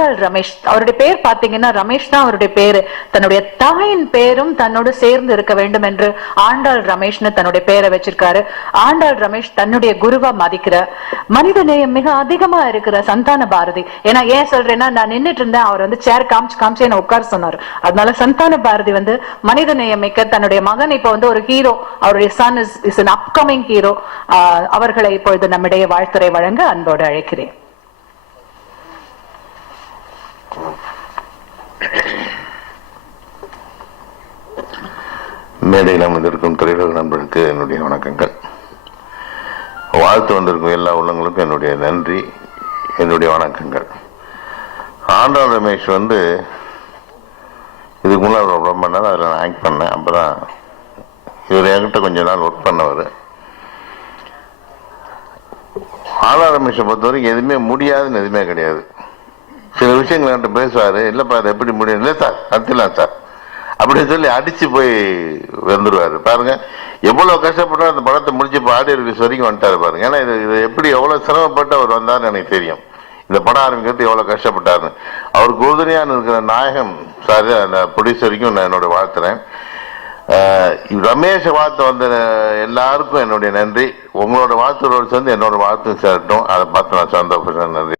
ஆண்டாள் ரமேஷ். அவருடைய பேர் பாத்தீங்கன்னா ரமேஷ் தான் அவருடைய பேரு. தன்னுடைய தாயின் பேரும் தன்னோடு சேர்ந்து இருக்க வேண்டும் என்று ஆண்டாள் ரமேஷ்னு தன்னுடைய பேரை வச்சிருக்காரு. ஆண்டாள் ரமேஷ் தன்னுடைய குருவா மதிக்கிற, மனித நேயம் மிக அதிகமா இருக்கிற சந்தான பாரதி. ஏன்னா ஏன் சொல்றேன்னா, நான் நின்றுட்டு இருந்தேன், அவர் வந்து சேர் காமிச்சு என்ன உட்கார சொன்னார். அதனால சந்தான பாரதி வந்து மனித நேயமிக்க தன்னுடைய மகன் இப்ப வந்து ஒரு ஹீரோ, அவருடைய son is an upcoming hero. அவர்களை இப்பொழுது நம்மிடையே வாழ்த்துரை வழங்க அன்போடு அழைக்கிறேன். மேடையில் அமர்ந்திருக்கும் திரையுலக நண்பர்களுக்கு என்னுடைய வணக்கங்கள். வாழ்த்து வந்திருக்கும் எல்லா உள்ளங்களுக்கும் என்னுடைய நன்றி, என்னுடைய வணக்கங்கள். ஆண்டாள் ரமேஷ் வந்து இதுக்கு முன்னாடி ரொம்ப நேரம் அதில் நான் ஆக்ட் பண்ணேன். அப்புறம் இவர் என்கிட்ட கொஞ்ச நாள் ஒர்க் பண்ணவர். ஆண்டாள் ரமேஷை பொறுத்தவரைக்கும் எதுவுமே முடியாதுன்னு எதுவுமே கிடையாது. சில விஷயங்கள் என்கிட்ட பேசுவார், இல்லைப்பா அதை எப்படி முடியும், இல்லை சார் கற்றுலாம் சார் அப்படின்னு சொல்லி அடிச்சு போய் வந்துடுவார். பாருங்க எவ்வளவு கஷ்டப்பட்டா அந்த படத்தை முடிச்சு இப்போ ஆடியோ ரிலீஸ் வரைக்கும் வந்துட்டாரு பாருங்க. ஏன்னா இது எப்படி எவ்வளவு சிரமப்பட்டு அவர் வந்தார்னு எனக்கு தெரியும். இந்த படம் ஆரம்பிக்கிறது எவ்வளவு கஷ்டப்பட்டாருன்னு. அவருக்கு உறுதுணையான இருக்கிற நாயகம் சார், அந்த ப்ரொடியூசருக்கும் நான் என்னோட வாழ்த்துறேன். ரமேஷ் வாழ்த்து வந்த எல்லாருக்கும் என்னுடைய நன்றி. உங்களோட வாழ்த்துறோடு சேர்ந்து என்னோட வாழ்த்து சேரட்டும். அதை பார்த்து நான் சந்தோஷம். நன்றி.